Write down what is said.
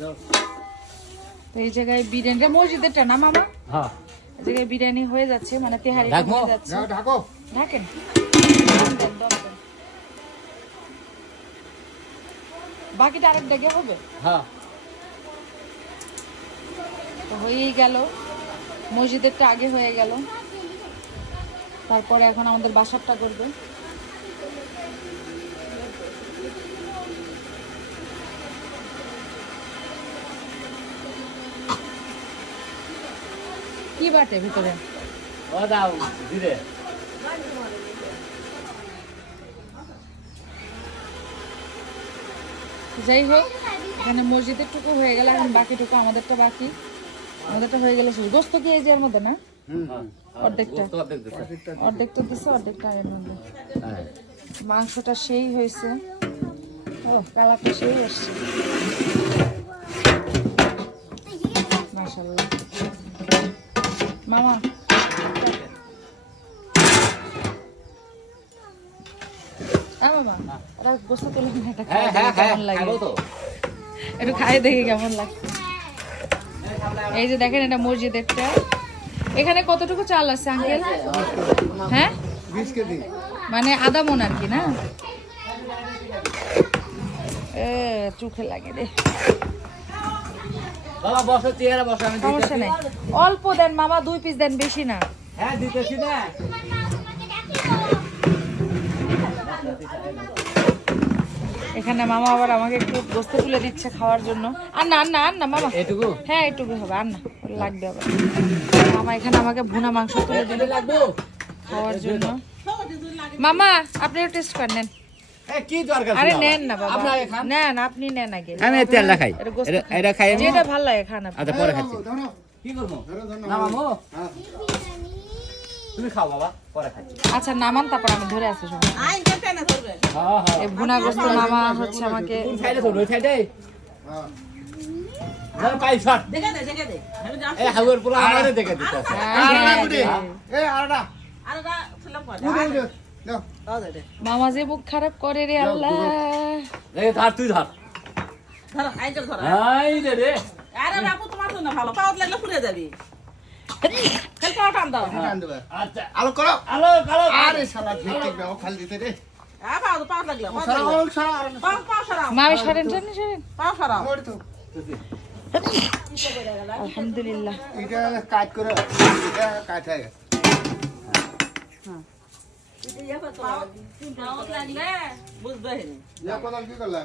তো এই জায়গায় বিরিয়ানিটা মসজিদেরটা না মামা? হ্যাঁ এই জায়গায় বিরিয়ানি হয়ে যাচ্ছে, মানে তেহারি হয়ে যাচ্ছে। ঢাকো ঢাকেন। বাকিটা আরেক ডাকে হবে। হ্যাঁ তো হয়েই গেল, মসজিদেরটা আগে হয়ে গেল, তারপরে এখন আমাদের বাসারটা করবে। কি বাটে ভিতরে? ও দাও দিদে। যাই হোক, এখানে মসজিদের টুকু হয়ে গেল, এখন বাকিটুকু আমাদেরটা বাকি। আমাদেরটা হয়ে গেল শুধু। গোস্ত কি এই যে এর মধ্যে না? অর্ধেকটা অর্ধেকটা দিছে, অর্ধেকটা এর মধ্যে। মাংসটা সেই হয়েছে, ও কালারটা সেই আসছে মাশাআল্লাহ। মামা মামা ওরা গোস্ত তুলে না, এটা কেমন লাগে একটু খাই দেখি কেমন লাগছে। এই যে দেখেন, এটা মসজিদেরটা। এখানে কতটুকু চাল আছে আঙ্কেল? হ্যাঁ 20 কেজি, মানে আধা মণ আর কি না? চোখে লাগে রে। বাবা বসো, চেয়ারে বসো, আমি সমস্যা নাই, অল্প দেন মামা, 2 পিস দেন, বেশি না। হ্যাঁ দিতেছি না। এখানে মামা আবার আমাকে একটু গোস্ত তুলে দিচ্ছে খাওয়ার জন্য। আর না আর না আর না মামা, এটুকু? হ্যাঁ এটুকু হবে, আর না লাগবে আবার। মামা এখানে আমাকে ভুনা মাংস তুলে দিল খাওয়ার জন্য। মামা আপনি টেস্ট করে নেন। কি দরকার? আরে নেন না বাবা, আপনারা খান। নেন, আপনি নেন আগে। আমি তেলটা খাই, এটা গোস্ত খান। এটা খাই আমি। যেটা ভালো লাগে খান আপনি। আচ্ছা পরে খাচ্ছি। ধরো কি করবো ধরো ধরো না মামু? হ্যাঁ তুমি খাও বাবা, পরে খাচ্ছি। আচ্ছা নামান, তারপর আমি ধরে আসি সবাই। হ্যাঁ হ্যাঁ। এই ভুনা গোস্ত মামা হচ্ছে আমাকে। কোন সাইডে ধরো? ওই সাইডে? হ্যাঁ ধরো পাই শট। এই হাউয়ের পোলা আমারে দেখে দিতে আছে। আরেকটা গুটি, এই আরেকটা গুটি দাও। মামা যে মুখ খারাপ করে রে আল্লাহ। এই ধর, তুই ধর। এই রে রে। টান দেবে। আচ্ছা আলো করো। আলো কালো। আরে শালা ঝিকটিক দাও খালি দিতে রে। সারা মা আমি সরেন সরেন সরেন। ওই তো আলহামদুলিল্লাহ। এটা কাট করে এটা কাট হয়ে গেছে। ইয়া কোদাল কি করলা?